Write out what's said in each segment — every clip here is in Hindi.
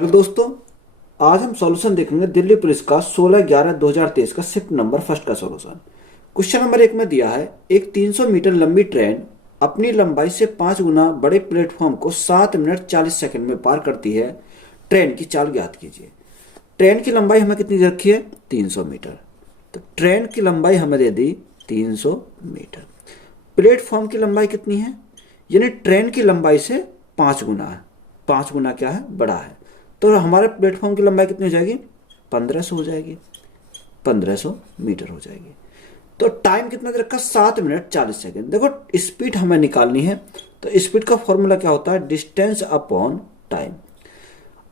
हेलो दोस्तों, आज हम सॉल्यूशन देखेंगे दिल्ली पुलिस का 16/11/2023 का शिफ्ट नंबर फर्स्ट का सॉल्यूशन। क्वेश्चन नंबर 1 में दिया है एक 300 मीटर लंबी ट्रेन अपनी लंबाई से 5 गुना बड़े प्लेटफॉर्म को 7 मिनट 40 सेकंड में पार करती है। ट्रेन की चाल ज्ञात कीजिए। ट्रेन की लंबाई हमें कितनी दे रखी है? 300 मीटर। तो ट्रेन की लंबाई हमें दे दी 300 मीटर। प्लेटफॉर्म की लंबाई कितनी है? यानी ट्रेन की लंबाई से 5 गुना है। 5 गुना क्या है? बड़ा है। तो हमारे प्लेटफॉर्म की लंबाई कितनी हो जाएगी? 1500 हो जाएगी। 1500 मीटर हो जाएगी। तो टाइम कितना दे रखा? 7 मिनट 40 सेकेंड। देखो, स्पीड हमें निकालनी है, तो स्पीड का फॉर्मूला क्या होता है? Distance upon time.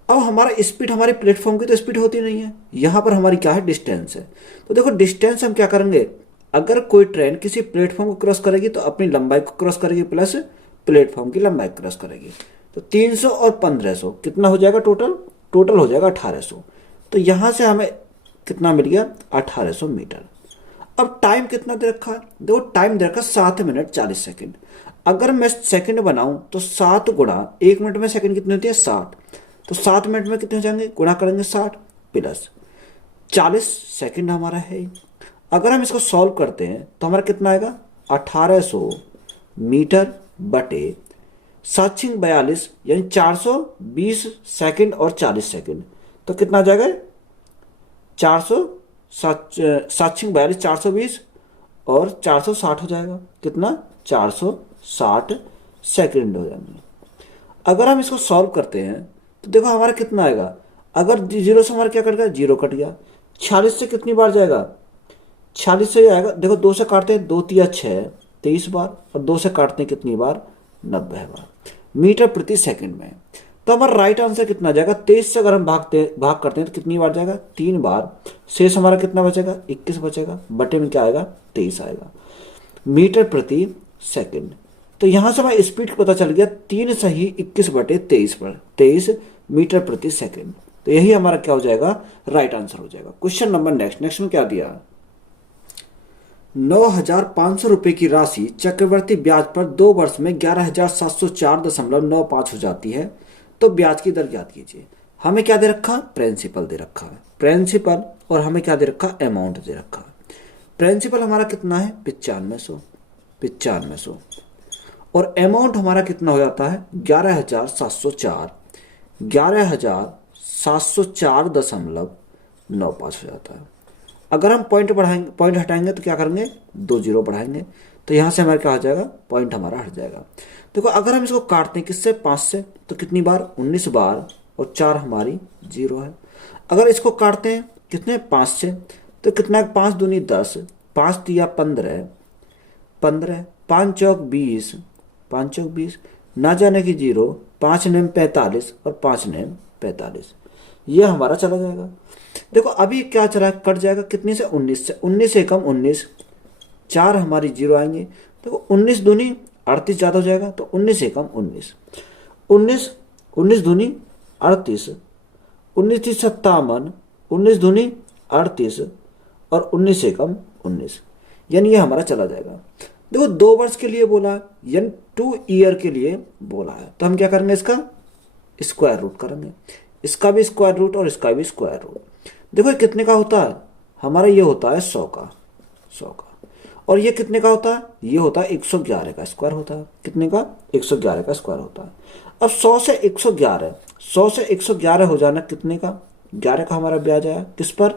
अब हमारा स्पीड हमारे प्लेटफॉर्म की तो स्पीड होती नहीं है, यहां पर हमारी क्या है? डिस्टेंस है। तो देखो, डिस्टेंस हम क्या करेंगे? अगर कोई ट्रेन किसी प्लेटफॉर्म को क्रॉस करेगी तो अपनी लंबाई को क्रॉस करेगी प्लस प्लेटफॉर्म की लंबाई क्रॉस करेगी। तो 300 और 1500 कितना हो जाएगा? टोटल हो जाएगा 1800। तो यहां से हमें कितना मिल गया? 1800 मीटर। अब टाइम कितना दे रखा है? देखो, टाइम दे रखा 7 मिनट 40 सेकेंड। अगर मैं सेकंड बनाऊं तो 7 गुणा 1 मिनट में सेकंड कितनी होती है? 60। तो 7 मिनट में कितने हो जाएंगे? गुणा करेंगे 60 प्लस 40 सेकंड हमारा है। अगर हम इसको सॉल्व करते हैं तो हमारा कितना आएगा? 1800 मीटर बटे 7×42 यानी 420 सेकंड और 40 सेकंड। तो कितना आ जाएगा? 400 7×42 420 और 460 हो जाएगा। कितना? 460 सेकंड हो जाएंगे। अगर हम इसको सॉल्व करते हैं तो देखो हमारा कितना आएगा? अगर जीरो से हमारा क्या कट गया? जीरो कट गया। 46 से कितनी बार जाएगा? 46 से आएगा। देखो, 2 से काटते हैं, 2 तिया 6 23 बार, और 2 से काटते हैं कितनी बार? 90 बार। मीटर प्रति सेकंड में। तो हमारा राइट आंसर कितना जाएगा? 23 से अगर हम भाग करते हैं तो कितनी बार जाएगा? 3 बार। शेष हमारा कितना बचेगा? 21 बचेगा। बटे में क्या आएगा? 23 आएगा मीटर प्रति सेकंड। तो यहां से हमारा स्पीड पता चल गया 3 सही 21 बटे 23 पर 23 मीटर प्रति सेकंड। तो यही हमारा क्या हो जाएगा? राइट आंसर हो जाएगा। क्वेश्चन नंबर नेक्स्ट में क्या दिया? 9,500 रुपए की राशि चक्रवर्ती ब्याज पर 2 वर्ष में 11,704.95 हो जाती है। तो ब्याज की दर ज्ञात कीजिए। हमें क्या दे रखा? प्रिंसिपल दे रखा है। प्रिंसिपल और हमें क्या दे रखा? अमाउंट दे रखा है। प्रिंसिपल हमारा कितना है? 9500 और अमाउंट हमारा कितना हो जाता है? 11,704 हो जाता है। अगर हम पॉइंट बढ़ाएंगे, पॉइंट हटाएंगे तो क्या करेंगे? 2 जीरो बढ़ाएंगे। तो यहां से हमारा क्या हो जाएगा? पॉइंट हमारा हट जाएगा। देखो, अगर हम इसको काटते हैं किससे? 5 से, तो कितनी बार? 19 बार, और 4 हमारी जीरो है। अगर इसको काटते हैं कितने? 5 से, तो कितना? 5 दूनी 10, 5 तिया 15, 5 चौक 20, 5 चौक 20, ना जाने की जीरो, 5 नेम 45 और 5 नेम 45। ये हमारा चला जाएगा। देखो, अभी क्या चला? कट जाएगा कितने से? 19 से। 19 से कम 19, 4 हमारी जीरो आएंगे। देखो, 19 दूनी 38 ज्यादा हो जाएगा, तो 19 से कम 19, 19 दूनी 38, 19 थी 57, 19 दूनी 38 और 19 से कम 19, यानी ये हमारा चला जाएगा। देखो, 2 वर्ष के लिए बोला है, यानी 2 ईयर के लिए बोला है। तो हम क्या करेंगे? इसका स्क्वायर रूट करेंगे। इसका भी स्क्वायर रूट और इसका भी स्क्वायर रूट। देखो, ये कितने का होता है? हमारा ये होता है 100 का। और ये कितने का होता है? ये होता है 111 का स्क्वायर होता है। कितने का? 111 का स्क्वायर होता है। अब 100 से 111, 100 से 111 हो जाना कितने का? 11 का हमारा ब्याज आया। किस पर?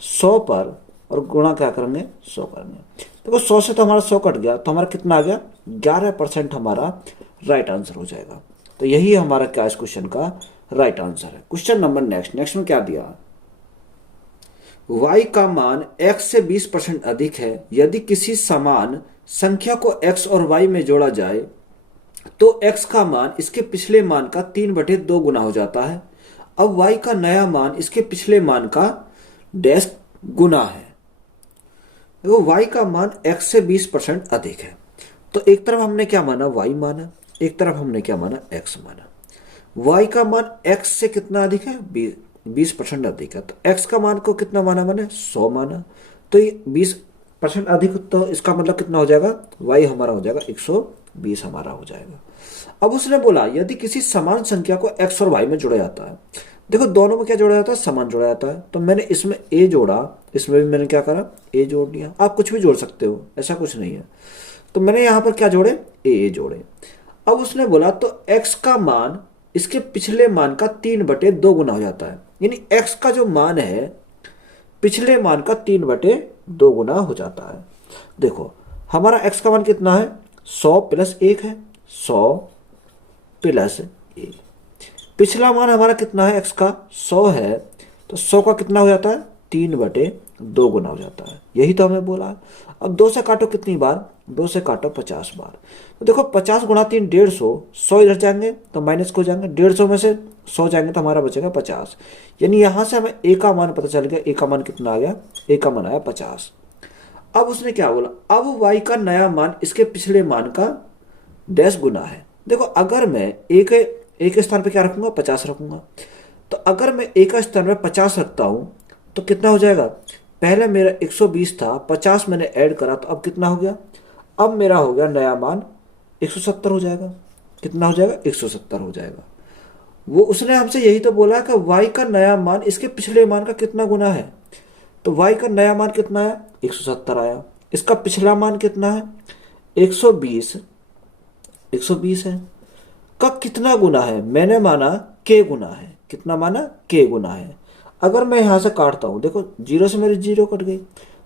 100 पर, और गुणा क्या करेंगे? 100 करेंगे। देखो, 100 से तो हमारा 100 कट गया, तो हमारा कितना आ गया? 11% हमारा राइट आंसर हो जाएगा। तो यही हमारा क्या इस क्वेश्चन का राइट आंसर है। क्वेश्चन नंबर नेक्स्ट में क्या दिया? y का मान x से 20% अधिक है। यदि किसी समान संख्या को x और y में जोड़ा जाए तो x का मान इसके पिछले मान का 3/2 गुना हो जाता है। अब y का नया मान इसके पिछले मान का डैश गुना है। देखो, y का मान x से 20% अधिक है। तो एक तरफ हमने क्या माना? y माना। एक तरफ हमने क्या माना? x माना। y का मान x से कितना अधिक है? 20% अधिक है। तो x का मान को कितना माना? मैंने 100 माना। तो ये 20% अधिक, तो इसका मतलब कितना हो जाएगा? y हमारा हो जाएगा 120 हमारा हो जाएगा। अब उसने बोला यदि किसी समान संख्या को x और y में जोड़ा जाता है, देखो दोनों में क्या जोड़ा जाता है, समान जोड़ा जाता है। तो मैंने इसमें ए जोड़ा, इसमें भी मैंने क्या करा, ए जोड़ दिया। आप कुछ भी जोड़ सकते हो, ऐसा कुछ नहीं है। तो मैंने यहां पर क्या जोड़े, ए जोड़े। अब उसने बोला तो x का मान इसके पिछले मान का 3/2 गुना हो जाता है, यानी x का जो मान है पिछले मान का 3/2 गुना हो जाता है। देखो हमारा x का मान कितना है, 100 + 1 है, 100 + 1। पिछला मान हमारा कितना है, x का 100 है, तो 100 का कितना हो जाता है, 3/2 गुना हो जाता है। यही तो हमें बोला है। अब 2 से काटो कितनी बार, 2 से काटो 50 बार। तो देखो 50 × 3 150, 100 इधर जाएंगे तो माइनस को जाएंगे, 150 में से 100 जाएंगे तो हमारा बचेगा 50। यानी यहाँ से हमें ए का मान पता चल गया। ए का मान कितना आ गया, ए का मान आया 50। अब उसने क्या बोला, अब वाई का नया मान इसके पिछले मान का डैश गुना है। देखो अगर मैं ए के स्थान पे क्या रखूंगा, 50 रखूंगा। तो अगर मैं ए का स्थान पे 50 रखता हूं तो कितना हो जाएगा, पहले मेरा 120 था, 50 मैंने ऐड करा तो अब कितना हो गया, अब मेरा हो गया नया मान 170 हो जाएगा। कितना हो जाएगा, 170 हो जाएगा। वो उसने हमसे यही तो बोला कि y का नया मान इसके पिछले मान का कितना गुना है। तो y का नया मान कितना है, 170 आया। इसका पिछला मान कितना है, 120, 120 है। का कितना गुना है, मैंने माना k गुना है। कितना माना, k गुना है। अगर मैं यहां से काटता हूं, देखो 0 से मेरी 0 कट गई,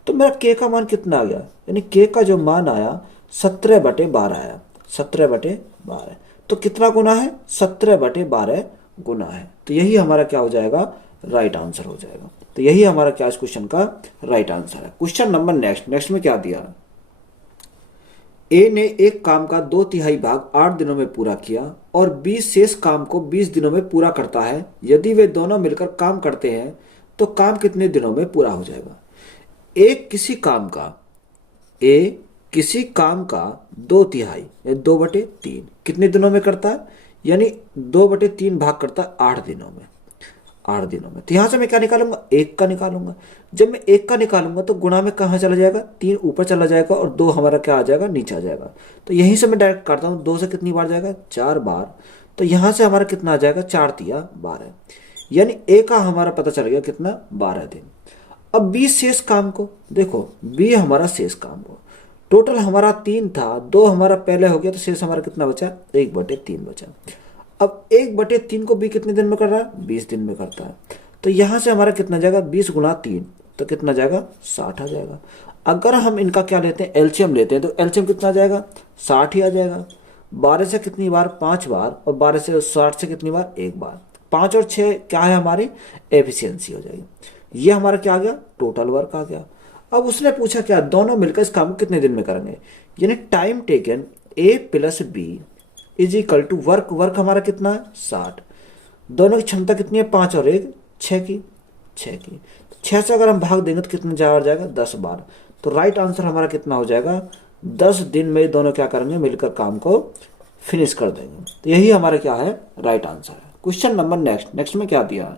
तो मेरा k का मान कितना आ गया, यानी k का जो मान आया 17/12 आया, 17/12। तो कितना गुना है, 17/12 गुना है। तो यही हमारा क्या हो जाएगा, राइट आंसर हो जाएगा। तो यही हमारा क्या इस क्वेश्चन का राइट आंसर है। क्वेश्चन नंबर नेक्स्ट में क्या दिया, ए ने एक काम का 2/3 भाग 8 दिनों में पूरा किया और 20 शेष काम को 20 दिनों में पूरा करता है। यदि वे दोनों मिलकर काम करते हैं तो काम कितने दिनों में पूरा हो जाएगा। ए किसी काम का 2/3 या 2/3 कितने दिनों में करता है, यानी 2/3 भाग करता है 8 दिनों में, 8 दिनों में। तो यहां से मैं क्या निकालूंगा, 1 का निकालूंगा। जब मैं 1 का निकालूंगा तो गुणा में कहाँ चला जाएगा, 3 ऊपर चला जाएगा और 2 हमारा क्या आ जाएगा, नीचे आ जाएगा। तो यहीं से मैं डायरेक्ट काटता हूँ, 2 से कितनी बार जाएगा, 4 बार। तो यहां से हमारा कितना आ जाएगा, 4×3 12, यानी ए का हमारा पता चल गया कितना, 12 दिन। अब 20 शेष काम को देखो, बी हमारा शेष काम को, टोटल हमारा 3 था, 2 हमारा पहले हो गया, तो शेष हमारा कितना बचा, 1/3 बचा। अब 1/3 को बी कितने दिन में कर रहा है, 20 दिन में करता है। तो यहां से हमारा कितना जाएगा, 20 × 3, तो कितना जाएगा, 60 आ जाएगा। अगर हम इनका क्या लेते हैं, एलसीएम लेते हैं, तो एलसीएम कितना आ जाएगा, 60 ही आ जाएगा। 12 से कितनी बार, 5 बार, और 12 से 60 से कितनी बार, 1 बार। 5 और 6 क्या है, हमारी एफिशिएंसी हो जाएगी। ये हमारा क्या आ गया, टोटल वर्क आ गया। अब उसने पूछा क्या, दोनों मिलकर इस काम को कितने दिन में करेंगे, यानी time taken A + B = work हमारा कितना है, 60। दोनों की क्षमता कितनी है, 5 और 1 6 की, 6 से अगर हम भाग देंगे तो कितने बार जाएगा, 10 बार। तो राइट आंसर हमारा कितना हो जाएगा, 10 दिन में दोनों क्या करेंगे, मिलकर काम को फिनिश कर देंगे। तो यही हमारा क्या है, राइट आंसर है। क्वेश्चन नंबर नेक्स्ट में क्या दिया,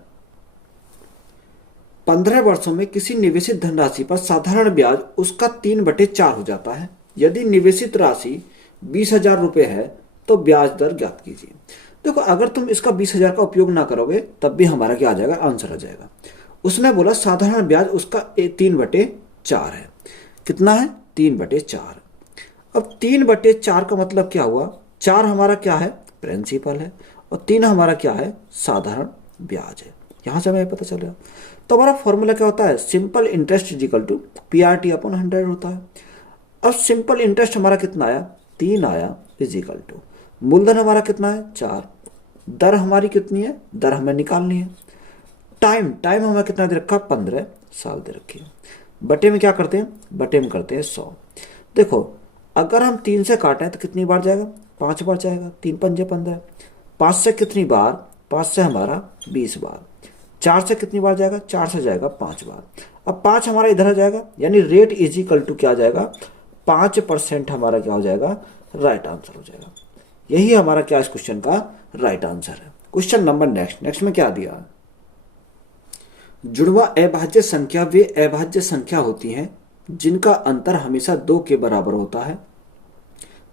15 वर्षों में किसी निवेशित धनराशि पर साधारण ब्याज उसका 3/4 हो जाता है। यदि निवेशित राशि 20,000 रुपये है तो ब्याज दर ज्ञात कीजिए। देखो अगर तुम इसका 20,000 का उपयोग ना करोगे तब भी हमारा क्या आ जाएगा, आंसर आ जाएगा। उसने बोला साधारण ब्याज उसका 3/4 है। कितना है, 3/4। अब 3/4 का मतलब क्या हुआ, 4 हमारा क्या है, प्रिंसिपल है, और 3 हमारा क्या है, साधारण ब्याज है। यहां से हमें पता चलेगा। तो हमारा फॉर्मूला क्या होता है, सिंपल इंटरेस्ट = PRT/100 होता है। अब सिंपल इंटरेस्ट हमारा कितना आया, 3 आया, = मूलधन हमारा कितना है, 4। दर हमारी कितनी है, दर हमें निकालनी है। टाइम हमें कितना दे रखा, 15 साल दे रखी है। बटे में क्या करते हैं, बटे में करते हैं 100। देखो अगर हम 3 से काटें तो कितनी बार जाएगा, 5 बार जाएगा, 3 पंजे 15। 5 से कितनी बार, 5 से हमारा 20 बार। 4 से कितनी बार जाएगा, 4 से जाएगा 5 बार। अब 5 हमारा इधर आ जाएगा, यानी रेट = क्या आ जाएगा, 5% हमारा क्या हो जाएगा, राइट आंसर हो जाएगा। यही हमारा क्या इस क्वेश्चन का राइट आंसर है। क्वेश्चन नंबर नेक्स्ट में क्या दिया, जुड़वा अभाज्य संख्या वे अभाज्य संख्या होती हैं जिनका अंतर हमेशा 2 के बराबर होता है।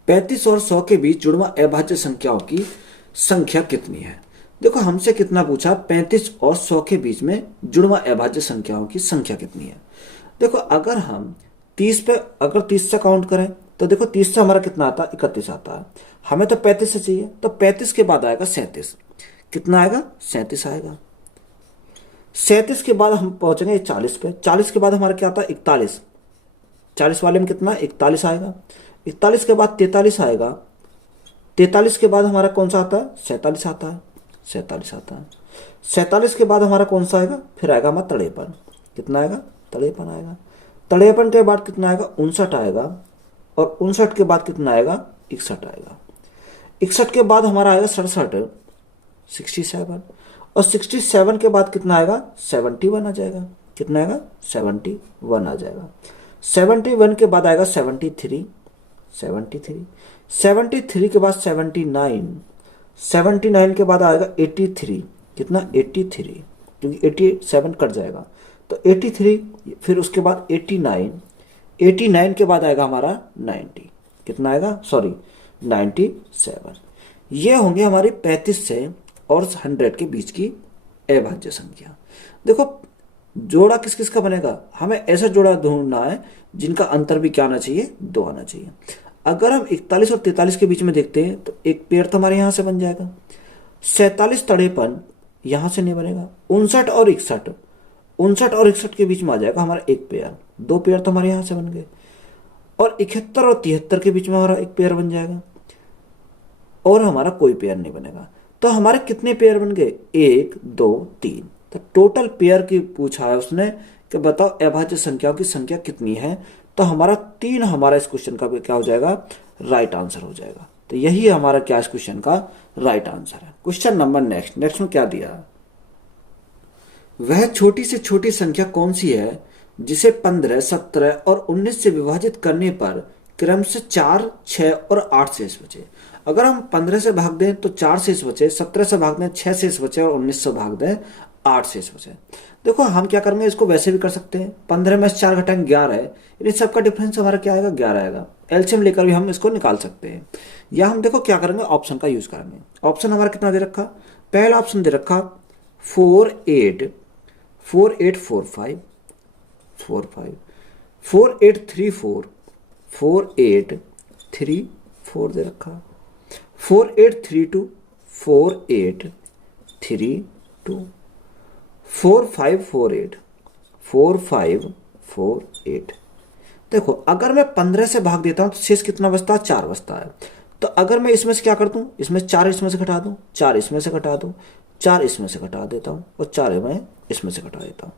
35 और 100 के बीच जुड़वा अभाज्य संख्याओं की संख्या कितनी है। देखो हमसे कितना पूछा, 35 और 100 के बीच में जुड़वा अभाज्य संख्याओं की संख्या कितनी है। देखो अगर हम 30 पे, अगर 30 से काउंट करें तो देखो 30 से हमारा कितना आता है, 31 आता है। हमें तो 35 से चाहिए, तो 35 के बाद आएगा 37। कितना आएगा, 37 आएगा। 37 के बाद हम पहुंचेंगे 40 पे। 40 के बाद हमारा क्या आता है, 41। 40 वाले में कितना, 41 आएगा। 41 के बाद 43 आएगा। 43 के बाद हमारा कौन सा आता है, 47 आता है। 47 आता है। 47 के बाद हमारा कौन सा आएगा, फिर आएगा हमारा 53। कितना आएगा, 53 आएगा। 53 के बाद कितना आएगा, 59 आएगा। और 59 के बाद कितना आएगा, 61 आएगा। 61 के बाद हमारा आएगा 67, 67। और 67 के बाद कितना आएगा, 71 आ जाएगा। कितना आएगा, 71 आ जाएगा। 71 के बाद आएगा 73, 73। 73 के बाद 79, 79 के बाद आएगा 83। कितना, 83, क्योंकि 87 कट जाएगा तो 83। फिर उसके बाद 89, 89 के बाद आएगा हमारा 90। कितना आएगा, सॉरी 97। ये होंगे हमारी 35 से और 100 के बीच की अभाज्य संख्या। देखो जोड़ा किस किस का बनेगा, हमें ऐसा जोड़ा ढूंढना है जिनका अंतर भी क्या आना चाहिए, 2 आना चाहिए। अगर हम 41 और 43 के बीच में देखते हैं तो एक पेयर तो हमारे यहां से बन जाएगा। 47 53 यहां से नहीं बनेगा। 59 और 61, 59 और 61 के बीच में आ जाएगा हमारा एक पेयर। 2 पेयर तो हमारे यहां से बन गए। और 71 और 73 के बीच में हमारा एक पेयर बन जाएगा और हमारा कोई पेयर नहीं बनेगा। तो हमारे कितने पेयर बन गए, 1 2 3। तो टोटल पेयर की पूछा है उसने कि बताओ अभाज्य संख्याओं की संख्या कितनी है। तो हमारा 3 हमारा इस क्वेश्चन का क्या हो जाएगा, राइट आंसर हो जाएगा। तो यही हमारा क्या इस क्वेश्चन का राइट आंसर है। क्वेश्चन नंबर नेक्स्ट में क्या दिया, वह छोटी से छोटी संख्या कौन सी है जिसे 15, 17 और 19 से विभाजित करने पर क्रम से 4, 6 और 8 शेष बचे। अगर हम 15 से भाग दें तो 4 शेष बचे, 17 से भाग दें 6 शेष बचे और 19 से भाग दें 8 शेष बचे। देखो हम क्या करेंगे, इसको वैसे भी कर सकते हैं। 15 में से 4 घटाएंगे 11 है, इन सबका डिफरेंस हमारा क्या आएगा, 11 आएगा। एलसीएम लेकर भी हम इसको निकाल सकते हैं। या हम देखो क्या करेंगे, ऑप्शन का यूज करेंगे। ऑप्शन हमारा कितना दे रखा, पहला ऑप्शन दे रखा 4 8 4 8 4 5 4 5 4 8 3 4 4 8 3 4 दे रखा। 4 8 3 2 4 8 3 2 4 5 4 8 4 5 4 8। देखो अगर मैं 15 से भाग देता हूं तो शेष कितना बचता है, 4 बचता है। तो अगर मैं इसमें से क्या कर दूं, इसमें 4 इसमें से घटा दूं, 4 इसमें से घटा दूं, 4 इसमें से घटा देता हूं और 4 मैं इसमें से घटा देता हूं।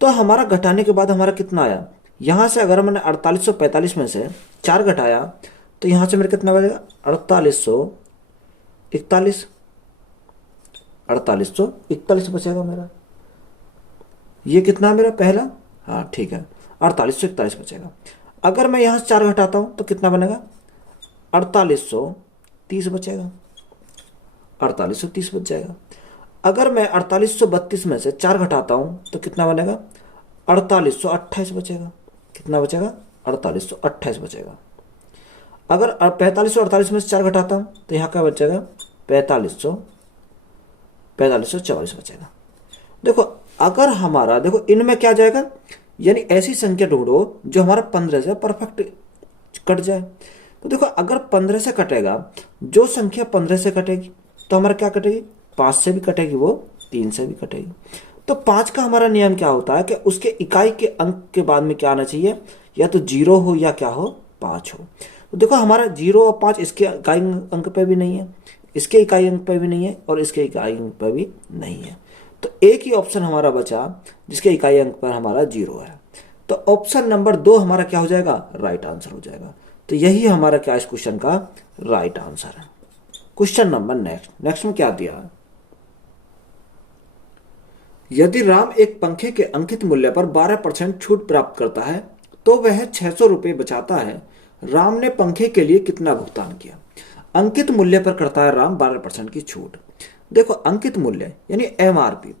तो हमारा घटाने के बाद हमारा कितना आया, यहां से अगर मैंने 4845 में से 4 घटाया तो यहां से मेरा कितना बचेगा, 4841 4841 बचेगा मेरा। ये कितना मेरा पहला, हाँ ठीक है, 4841 बचेगा। अगर मैं यहां से 4 घटाता हूं तो कितना बनेगा, 4830 बचेगा, 4830 बच जाएगा। अगर मैं 4832 में से 4 घटाता हूं तो कितना बनेगा, 4828 बचेगा। कितना बचेगा, 4828 बचेगा। अगर 4548 में से 4 घटाता हूं तो यहाँ क्या बचेगा, 4544 बचेगा। देखो अगर हमारा, देखो इनमें क्या जाएगा, यानी ऐसी संख्या ढूंढो जो हमारा 15 से परफेक्ट कट जाए। तो देखो अगर 15 से कटेगा, जो संख्या 15 से कटेगी तो हमारा क्या कटेगी, 5 से भी कटेगी, वो 3 से भी कटेगी। तो 5 का हमारा नियम क्या होता है कि उसके इकाई के अंक के बाद में क्या आना चाहिए, या तो 0 हो या क्या हो, 5 हो। तो देखो हमारा 0 और 5 इसके इकाई अंक पे भी नहीं है, इसके इकाई अंक पे भी नहीं है और इसके इकाई अंक पे भी नहीं है। तो एक ही ऑप्शन हमारा बचा जिसके इकाई अंक पर हमारा 0 है। तो ऑप्शन नंबर 2 हमारा क्या हो जाएगा, राइट आंसर हो जाएगा। तो यही हमारा क्या इस क्वेश्चन का राइट आंसर है। क्वेश्चन नंबर नेक्स्ट में क्या दिया है, यदि राम एक पंखे के अंकित मूल्य पर 12% छूट प्राप्त करता है तो वह 600 रुपये बचाता है। राम ने पंखे के लिए कितना भुगतान किया। अंकित मूल्य पर करता है राम 12% की छूट। देखो अंकित मूल्य यानी एमआरपी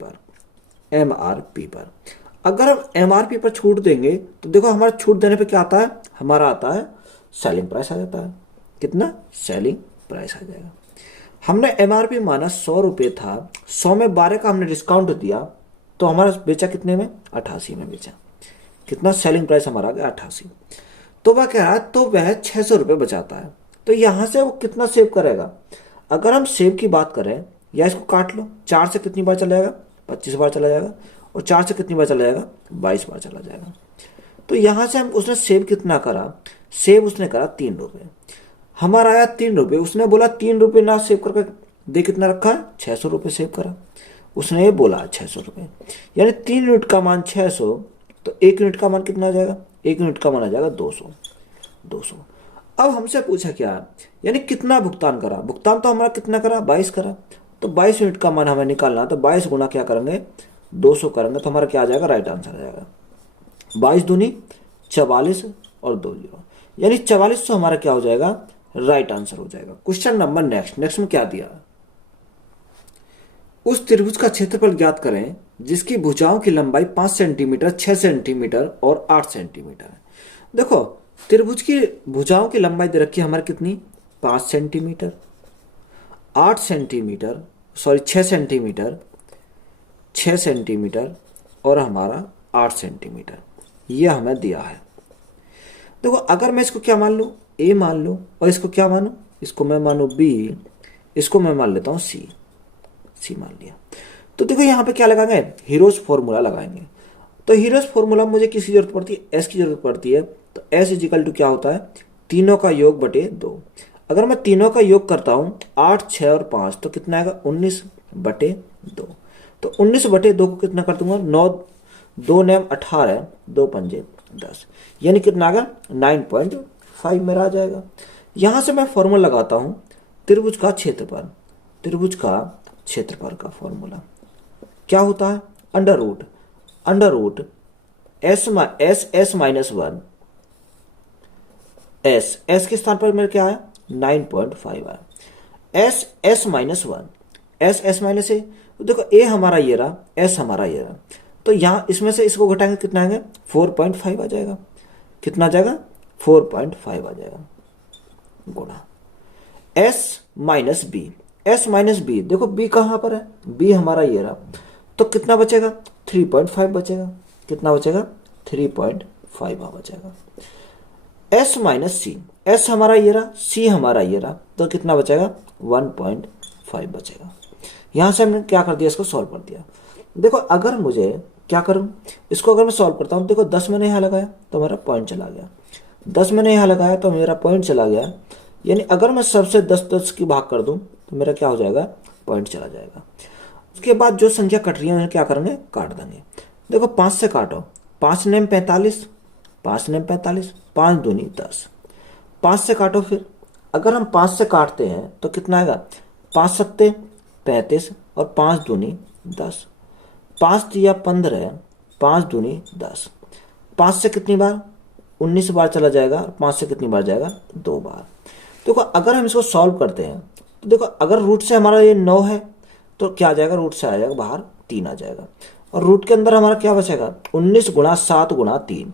पर अगर हम एमआरपी पर छूट देंगे तो देखो हमारा छूट देने पे क्या आता है, हमारा आता है सेलिंग प्राइस आ जाता है। कितना, सेलिंग प्राइस आ जाएगा। हमने एमआरपी माना 100 रुपये था, 100 में 12 का हमने डिस्काउंट दिया, तो हमारा बेचा कितने में, 88 में बेचा। कितना सेलिंग प्राइस हमारा आ गया, 88। तो वह कह रहा है तो वह 600 रुपये बचाता है। तो यहाँ से वो कितना सेव करेगा, अगर हम सेव की बात करें, या इसको काट लो, 4 से कितनी बार चला जाएगा, 25 बार चला जाएगा, और 4 से कितनी बार चला जाएगा, 22 बार चला जाएगा। तो यहाँ से हम उसने सेव कितना करा, सेव उसने करा 3 रुपये। हमारा आया 3 रुपये, उसने बोला 3 रुपये ना सेव करके दे, कितना रखा है, 600 रुपये सेव करा। उसने ये बोला 600 रुपये, यानी 3 यूनिट का मान 600, तो 1 यूनिट का मान कितना आ जाएगा, 1 यूनिट का मान आ जाएगा 200। 200। अब हमसे पूछा क्या, यानी कितना भुगतान करा, भुगतान तो हमारा कितना करा, 22 करा। तो 22 यूनिट का मान हमें निकालना, तो 22 गुना क्या करेंगे, 200 करेंगे, तो हमारा क्या आ जाएगा, राइट आंसर आ जाएगा 22 दूनी 44 और 2 जीरो, यानी 4400 हमारा क्या हो जाएगा, राइट आंसर हो जाएगा। क्वेश्चन नंबर नेक्स्ट में क्या दिया, उस त्रिभुज का क्षेत्रफल ज्ञात करें जिसकी भुजाओं की लंबाई 5 सेंटीमीटर, 6 सेंटीमीटर और 8 सेंटीमीटर है। देखो त्रिभुज की भुजाओं की लंबाई दे रखी है हमारी कितनी, 5 centimetre, 8 centimetre, sorry 6 centimetre, 6 centimetre और हमारा 8 सेंटीमीटर, ये हमें दिया है। देखो अगर मैं इसको क्या मान लूँ, ए मान लूँ, और इसको क्या मानूँ, इसको मैं मानूँ बी, इसको मैं मान लेता हूँ सी, सी मान लिया। तो देखो यहाँ पे क्या लगाएंगे, हीरोज फॉर्मूला लगाएंगे। तो हीरोज फॉर्मूला मुझे किसकी जरूरत पड़ती है, एस की जरूरत पड़ती है। तो एस इजिकल टू क्या होता है, तीनों का योग बटे 2। अगर मैं तीनों का योग करता हूँ 8, 6 और 5, तो कितना आएगा, 19 बटे 2। तो 19 बटे 2 को कितना कर दूंगा, 9, 2 नेम 18, 2 पंजे 10, यानी कितना आ गया, 9.5 मेरा आ जाएगा। यहां से मैं फॉर्मूला लगाता हूं त्रिभुज का क्षेत्रफल, त्रिभुज का क्षेत्रफल का फॉर्मूला क्या होता है, under root S S minus 1, S के स्थान पर मेरे क्या आया, 9.5 आया, S minus 1, S minus A. देखो ए हमारा ये रहा, एस हमारा ये रहा, तो यहाँ इसमें से इसको घटाएंगे कितना आएगा, 4.5 आ जाएगा। कितना आ जाएगा, 4.5 आ जाएगा, गुणा S minus B, S minus B, देखो बी कहाँ पर है, बी हमारा ये रहा, तो कितना बचेगा, 3.5 बचेगा। कितना बचेगा, 3.5 बचेगा। एस माइनस सी, एस हमारा ये रहा, सी हमारा ये रहा, तो कितना बचेगा, 1.5 बचेगा। यहां से हमने क्या कर दिया, इसको सॉल्व कर दिया। देखो अगर मुझे क्या करूं, इसको अगर मैं सॉल्व करता हूं, देखो 10 मैंने यहाँ लगाया तो मेरा पॉइंट चला गया, 10 मैंने यहाँ लगाया तो मेरा पॉइंट चला गया, यानी अगर मैं सबसे 10 की भाग कर दूं तो मेरा क्या हो जाएगा, पॉइंट चला जाएगा। उसके बाद जो संख्या कट रही है उन्हें क्या करेंगे, काट देंगे। देखो 5 से काटो, 5 नेम 45, 5 नेम 45, 5 दूनी 10, 5 से काटो। फिर अगर हम 5 से काटते हैं तो कितना आएगा, 5 सत्ते 35 और 5 दूनी 10, 5 दिया 15, 5 दूनी 10, 5 से कितनी बार, 19 बार चला जाएगा, 5 से कितनी बार जाएगा, 2 बार। देखो अगर हम इसको सॉल्व करते हैं तो देखो अगर रूट से हमारा ये 9 है तो क्या आ जाएगा, रूट से आ जाएगा बाहर 3 आ जाएगा, और रूट के अंदर हमारा क्या बचेगा, 19 गुणा 7 गुणा 3,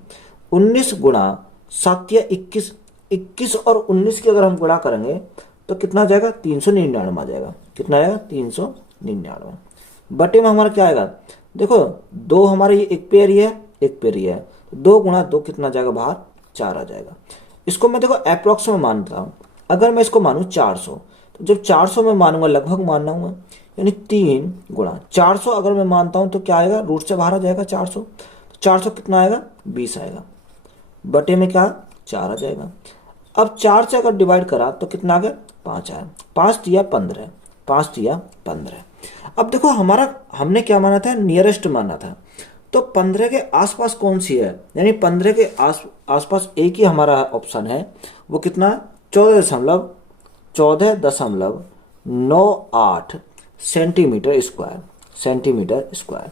19 गुणा 7 या 21, 21 और 19 की अगर हम गुणा करेंगे तो कितना आ जाएगा, 399 आ जाएगा। कितना आएगा, 399 बटे में हमारा क्या आएगा, देखो 2 हमारे ये एक पेयर ही है, एक पेयर ही है, तो 2 गुणा 2 कितना जाएगा बाहर, 4 आ जाएगा। इसको मैं देखो अप्रोक्स में मानता हूँ, अगर मैं इसको मानूँ 400, तो जब 400 में मानूंगा, लगभग मानना हूँ यानी 3 गुणा 400 अगर मैं मानता हूँ तो क्या आएगा, रूट से बाहर आ जाएगा 400, तो 400 कितना आएगा, 20 आएगा, बटे में क्या 4 आ जाएगा। अब 4 से अगर डिवाइड करा तो कितना आ गया, 5 आया, 5 दिया 15, 5 दिया 15। अब देखो हमारा हमने क्या माना था, नियरेस्ट माना था, तो 15 के आसपास कौन सी है, यानी 15 के आसपास एक ही हमारा ऑप्शन है, वो कितना, 14.98 सेंटीमीटर स्क्वायर, सेंटीमीटर स्क्वायर।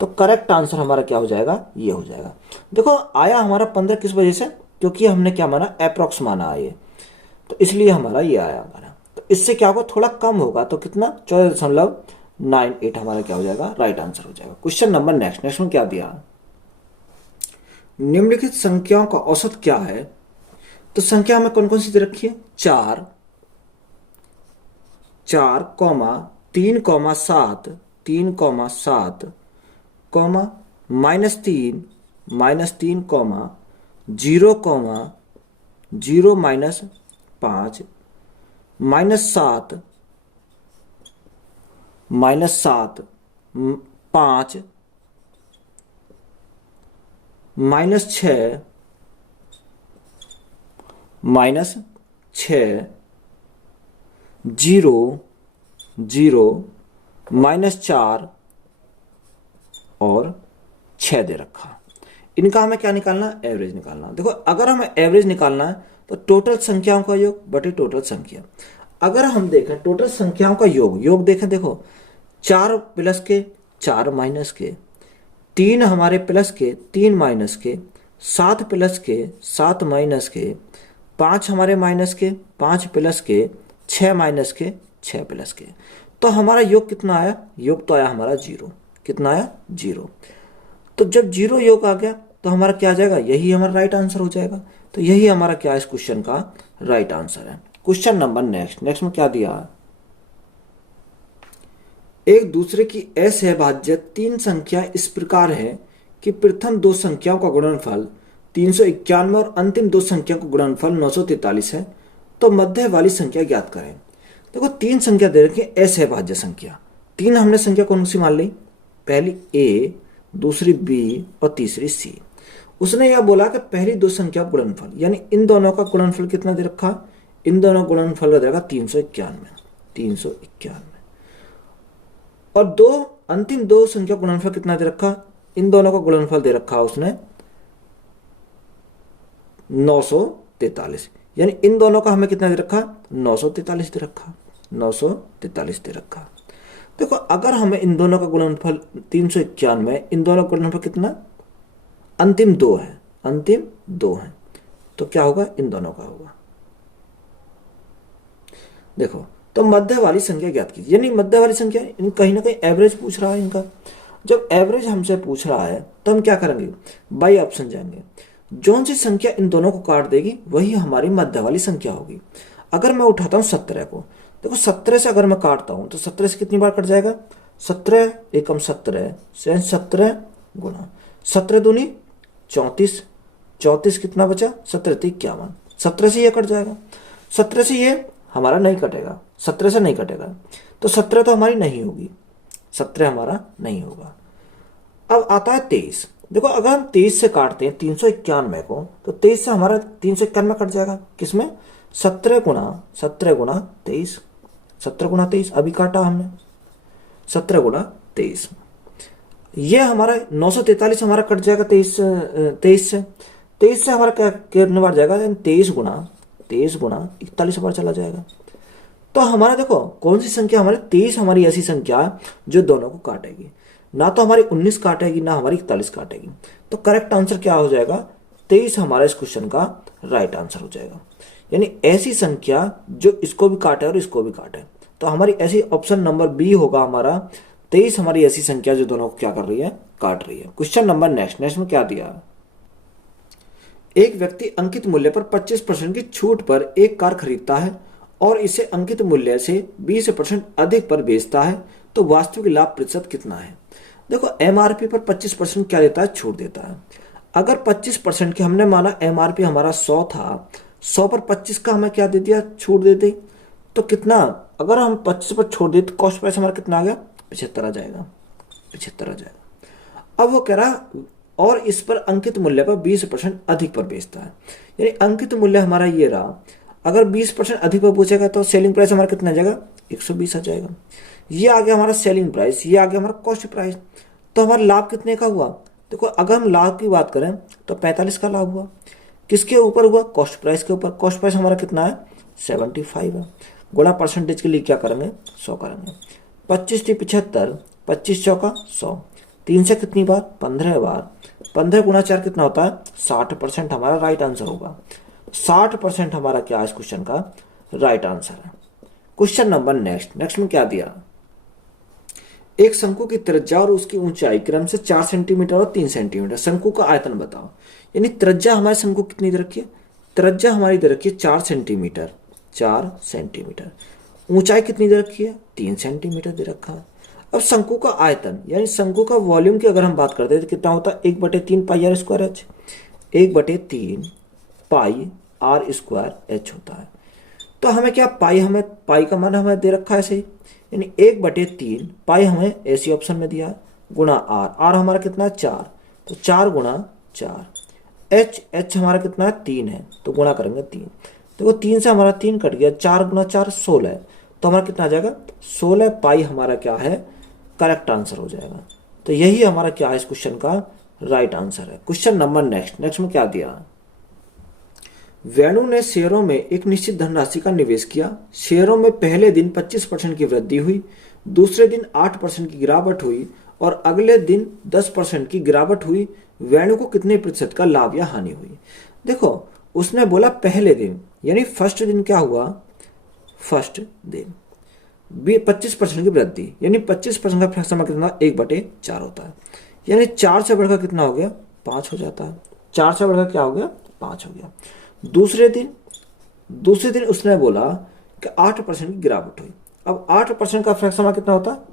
तो करेक्ट आंसर हमारा क्या हो जाएगा, ये हो जाएगा। देखो आया हमारा 15 किस वजह से, क्योंकि हमने क्या माना, अप्रोक्स माना है ये, तो इसलिए हमारा ये आया हमारा। तो इससे क्या होगा, थोड़ा कम होगा, तो कितना, 14.98 हमारा क्या हो जाएगा, राइट आंसर हो जाएगा। क्वेश्चन नंबर नेक्स्ट में क्या दिया, निम्नलिखित संख्याओं का औसत क्या है। तो संख्या में कौन कौन सी दे रखी है, 4, 4, 3, 7, -3, -3, 0, 0, -5, -7, -7, 5, -6, -6, 0, 0, -4 और 6 दे रखा। इनका हमें क्या निकालना है? एवरेज निकालना। देखो अगर हमें एवरेज निकालना है तो टोटल संख्याओं का योग बटे टोटल संख्या। अगर हम देखें टोटल संख्याओं का योग देखें, देखो 4 प्लस के 4 माइनस के, 3 हमारे प्लस के 3 माइनस के, 7 प्लस के 7 माइनस के, 5 हमारे माइनस के 5 प्लस के, 6 माइनस के 6 प्लस के। तो हमारा योग कितना आया? योग तो आया हमारा 0। कितना आया? 0। तो जब 0 योग आ गया तो हमारा क्या आ जाएगा? यही हमारा राइट आंसर हो जाएगा। तो यही हमारा क्या इस क्वेश्चन का राइट आंसर है। क्वेश्चन नंबर नेक्स्ट में क्या दिया है? एक दूसरे की असहभाज्य 3 संख्या इस प्रकार है कि प्रथम 2 संख्याओं का गुणनफल 391 और अंतिम 2 संख्या का गुणनफल 943 है। तो मध्य वाली संख्या ज्ञात करें। देखो 3 संख्या दे रखी है असहभाज्य संख्या। 3 हमने संख्या कौन सी मान ली? पहली A, दूसरी B और तीसरी C। उसने यह बोला कि पहली 2 संख्या गुणनफल, यानी इन दोनों का गुणनफल कितना दे रखा? इन दोनों गुणनफल दे रखा 391। और अंतिम 2 संख्या गुणनफल कितना दे रखा? इन दोनों का गुणनफल दे रखा उसने 943। यानी इन दोनों का हमें कितना दे रखा? 943 दे रखा। 943 दे रखा। देखो अगर हमें इन दोनों का गुणनफल 391, इन दोनों का गुणनफल कितना? अंतिम 2 है, अंतिम 2 है। तो क्या होगा? इन दोनों का होगा। देखो तो मध्य वाली संख्या ज्ञात कीजिए। यानी मध्य वाली संख्या कहीं ना कहीं एवरेज पूछ रहा है इनका। जब एवरेज हमसे पूछ रहा है तो हम क्या करेंगे? बाई ऑप्शन जाएंगे। जौन सी संख्या इन दोनों को काट देगी वही हमारी मध्य वाली संख्या होगी। अगर मैं उठाता हूं 17 को, देखो 17 से अगर मैं काटता हूं तो 17 से कितनी बार कट जाएगा? 17 एकम 17 से 17 गुना 17 दूनी 34। 34 कितना बचा? 17 × 51। 17 से ये कट जाएगा। 17 से ये हमारा नहीं कटेगा, 17 से नहीं कटेगा। तो 17 तो हमारी नहीं होगी, 17 हमारा नहीं होगा। अब आता है 23। देखो अगर हम 23 से काटते हैं 391 को, तो 23 से हमारा 391 कट जाएगा। किसमें? 17 गुना 23। 17 गुना 23 अभी काटा हमने, 17 गुना 23। ये हमारा 943 हमारा कट जाएगा 23 से। 23 से हमारा क्या कितने बार जाएगा? 23 गुना 41 बार चला जाएगा। तो हमारा देखो कौन सी संख्या हमारी 23 हमारी ऐसी संख्या है जो दोनों को काटेगी। ना तो हमारी 19 काटेगी, ना हमारी 41 काटेगी। तो करेक्ट आंसर क्या हो जाएगा? 23 हमारा इस क्वेश्चन का राइट आंसर हो जाएगा। यानी ऐसी संख्या जो इसको भी काटे और इसको भी काटे। तो हमारी ऐसी ऑप्शन नंबर बी होगा हमारा। 23 हमारी ऐसी संख्या जो दोनों को क्या कर रही है? काट रही है। क्वेश्चन नंबर नेक्स्ट में क्या दिया? एक व्यक्ति अंकित मूल्य पर 25% की छूट पर एक कार खरीदता है और इसे अंकित मूल्य से 20% अधिक पर बेचता है, तो वास्तविक लाभ प्रतिशत कितना है? देखो एमआरपी पर 25% क्या देता है? छूट देता है। अगर 25% की हमने माना एमआरपी हमारा 100 था, 100 पर 25 का हमें क्या दे दिया? छूट दे दी। तो कितना? अगर हम 25 पर छोड़ दें तो कॉस्ट प्राइस हमारा कितना आ गया? 75 आ जाएगा। 75 आ जाएगा। अब वो कह रहा और इस पर अंकित मूल्य पर 20% अधिक पर बेचता है। यानी अंकित मूल्य हमारा ये रहा। अगर 20% अधिक पर पूछेगा तो सेलिंग प्राइस हमारा कितना आ जाएगा? 120 आ जाएगा। ये आ गया हमारा सेलिंग प्राइस, ये आ गया हमारा कॉस्ट प्राइस। तो हमारा लाभ कितने का हुआ? देखो अगर हम लाभ की बात करें तो 45 का लाभ हुआ। किसके ऊपर हुआ? कॉस्ट प्राइस के ऊपर। कॉस्ट प्राइस हमारा कितना है? 75 है। गुणा परसेंटेज के लिए क्या करेंगे? 100 करेंगे। 25 × 75, 25 चौका 100। 3 से कितनी बार? 15 बार। 15 गुना 4 कितना होता है? 60% हमारा राइट आंसर होगा। 60% हमारा क्या इस क्वेश्चन का राइट आंसर है। क्वेश्चन नंबर नेक्स्ट में क्या दिया? एक शंकु की त्रिज्या और उसकी ऊंचाई क्रम से 4 सेंटीमीटर और 3 सेंटीमीटर। शंकु का आयतन बताओ। यानी त्रिज्या हमारे शंकु कितनी दे रखी है? त्रिज्या हमारी दे रखी है 4 सेंटीमीटर। 4 सेंटीमीटर। ऊंचाई कितनी दे रखी है, 3 सेंटीमीटर दे रखा है। अब शंकु का आयतन यानी शंकु का वॉल्यूम की अगर हम बात करते हैं तो कितना होता है, 1/3 pi r square h, 1/3 pi r square h होता है। तो हमें क्या हमें पाई का मान हमें दे रखा है सही, यानी 1/3 पाई हमें ऐसी ऑप्शन में दिया है, गुणा आर हमारा कितना है 4, तो 4 गुणा 4, एच हमारा कितना है 3 है, तो गुणा करेंगे 3, देखो 3 से हमारा 3 कट गया, 4 गुणा 4 16, तो हमारा कितना आ जाएगा 16 पाई हमारा क्या है करेक्ट आंसर हो जाएगा। तो यही हमारा क्या है इस क्वेश्चन का राइट आंसर है। क्वेश्चन नंबर नेक्स्ट में क्या दिया, वेणु ने शेयरों में एक निश्चित धनराशि का निवेश किया। शेयरों में पहले दिन 25% की वृद्धि हुई, दूसरे दिन 8% की गिरावट हुई और अगले दिन 10% की गिरावट हुई। वेणु को कितने प्रतिशत का लाभ या हानि हुई। देखो उसने बोला पहले दिन, यानी फर्स्ट दिन क्या हुआ, फर्स्ट दिन 25% की वृद्धि, यानी 25% का फ्रैक्शन कितना 1/4 होता है, यानी 4 से बढ़कर कितना हो गया 5 हो जाता है, 4 से बढ़कर क्या हो गया 5 हो गया। दूसरे दिन उसने बोला कि 8% की गिरावट हुई। अब 8% का फ्रैक्शन कितना होता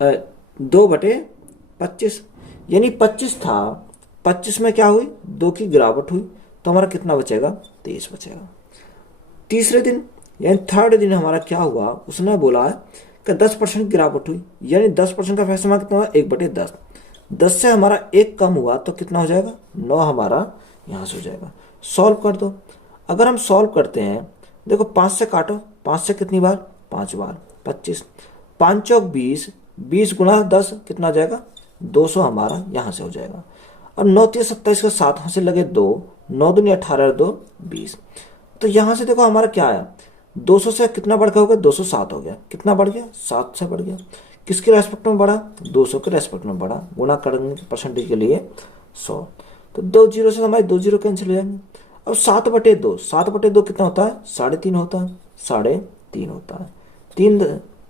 है 2/25, यानी 25 था, 25 में क्या हुई 2 की गिरावट हुई, तो हमारा कितना बचेगा 23 बचेगा। तीसरे दिन यानी थर्ड दिन हमारा क्या हुआ, उसने बोला है कि 10% गिरावट हुई, यानी 10% का फ्रैक्शन कितना हुआ 1/10, 10 से हमारा 1 कम हुआ तो कितना हो जाएगा 9 हमारा यहाँ से हो जाएगा। सॉल्व कर दो, अगर हम सॉल्व करते हैं देखो 5 से काटो, 5 से कितनी बार 5 बार 25, 5 चौक 20, 20 गुणा 10 कितना आ जाएगा 200 हमारा यहाँ से हो जाएगा। और 9 3 27 के 7 से लगे 2, 9 दूनी 18 2 20, तो यहाँ से देखो हमारा क्या आया 200 से कितना बढ़ गया हो गया 207 हो गया, कितना बढ़ गया 7 से बढ़ गया, किसके रेस्पेक्ट में बढ़ा 200 के रेस्पेक्ट में बढ़ा, गुणा करेंगे परसेंटेज के लिए 100, तो 2 जीरो से हमारे 2 जीरो कैंसिल हो जाएंगे। अब 7/2 कितना होता है 3.5 होता है, 3.5 होता है,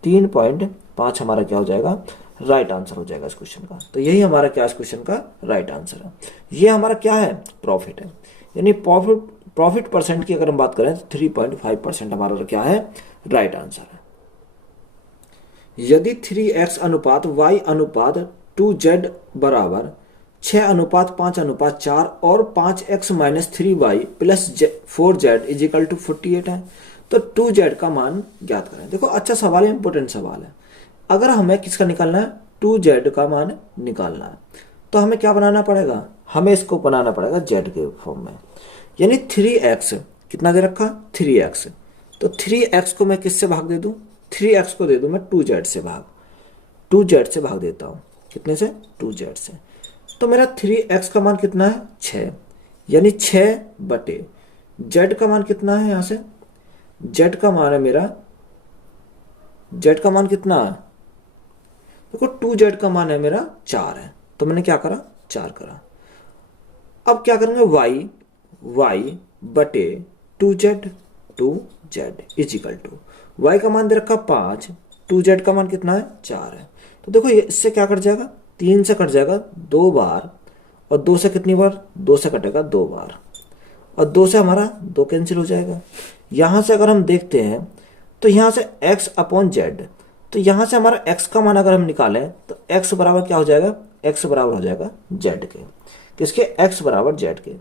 3.5 हमारा क्या हो जाएगा राइट आंसर हो जाएगा इस क्वेश्चन का। तो यही हमारा क्या इस क्वेश्चन का राइट आंसर है। ये हमारा क्या है प्रॉफिट है, यानी प्रॉफिट परसेंट की अगर हम बात करें तो 3.5% हमारा क्या है राइट आंसर है। यदि 3x अनुपात y अनुपात 2z बराबर 6:5:4 और 5x - 3y + 4z = 48 है, तो 2z का मान ज्ञात करें। देखो अच्छा सवाल है, इंपॉर्टेंट सवाल है। अगर हमें किसका निकालना है 2z का मान निकालना है, तो हमें क्या बनाना पड़ेगा, हमें इसको बनाना पड़ेगा z के फॉर्म में, यानी 3x कितना दे रखा 3x, तो 3x को मैं किससे भाग दे दूं, 3x को दे दूं मैं 2z से भाग देता हूं, कितने से 2z से, तो मेरा 3x का मान कितना है 6, यानी 6/z का मान कितना है, यहां से z का मान है मेरा, z का मान कितना है देखो 2z का मान है मेरा 4 है, तो मैंने क्या करा 4 करा। अब क्या करेंगे y बटे 2z = y का मान दे रखा 5, 2z का मान कितना है 4 है, तो देखो ये इससे क्या कट जाएगा 3 से कट जाएगा 2 बार, और 2 से कितनी बार 2 से कटेगा 2 बार, और 2 से हमारा 2 कैंसिल हो जाएगा। यहां से अगर हम देखते हैं तो यहां से x/z, तो यहां से हमारा x का मान अगर हम निकालें तो x बराबर क्या हो जाएगा, x बराबर हो जाएगा z के, किसके x बराबर z के।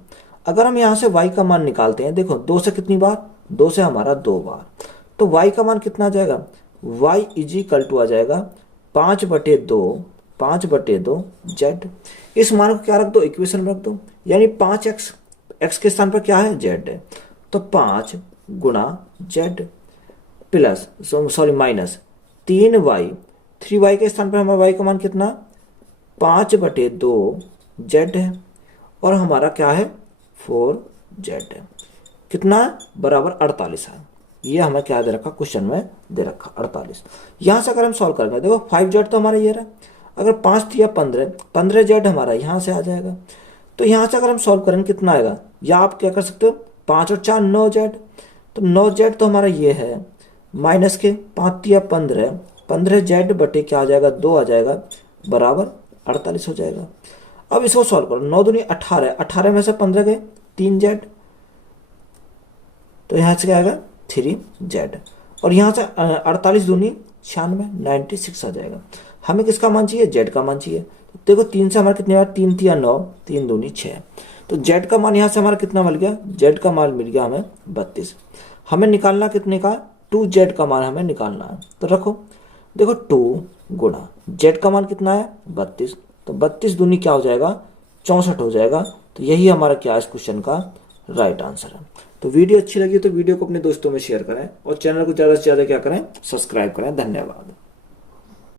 अगर हम यहां से y का मान निकालते हैं, देखो 2 से कितनी बार 2 से हमारा 2 बार, तो y का मान कितना आ जाएगा, y = आ जाएगा 5/2 z। इस मान को क्या रख दो इक्वेशन में रख दो, यानी 5x, x के स्थान पर क्या है z है, तो 5 गुणा z plus minus 3y, 3y के स्थान पर हमारा y का मान कितना 5/2 z है, और हमारा क्या है 4z है, कितना बराबर 48 है। ये हमें क्या दे रखा क्वेश्चन में दे रखा 48। यहां से अगर हम सॉल्व करेंगे देखो 5z तो हमारा ये रहा, अगर 5 दिया 15z हमारा यहां से आ जाएगा, तो यहां से अगर हम सॉल्व करेंगे कितना आएगा, या आप क्या कर सकते हो 5 और 4 9z, तो 9z तो हमारा ये है, माइनस के 5 दिया 15z बटे क्या आ जाएगा 2 आ जाएगा, बराबर 48 हो जाएगा। अब इसको सॉल्व करो, 9 दूनी 18, 18 में से 15 गए 3z, तो यहां से क्या आएगा 3z। और यहाँ से 48 दूनी 96, 96 आ जाएगा। हमें किसका मान चाहिए? z का मान चाहिए। तो देखो 3 से हमारा कितने बार, 3 तिया 9, 3 दूनी 6। तो z का मान यहाँ से हमारा कितना मिल गया? z का मान मिल गया हमें 32। हमें निकालना कितने का? 2z का मान हमें निकालना है। तो रखो, देखो 2 गुणा z का मान कितना है? 32। तो 32 दूनी क्या हो जाएगा? 64 हो जाएगा। तो यही हमारा क्या है इस क्वेश्चन का राइट आंसर है। तो वीडियो अच्छी लगी तो वीडियो को अपने दोस्तों में शेयर करें और चैनल को ज़्यादा से ज़्यादा क्या करें? सब्सक्राइब करें। धन्यवाद।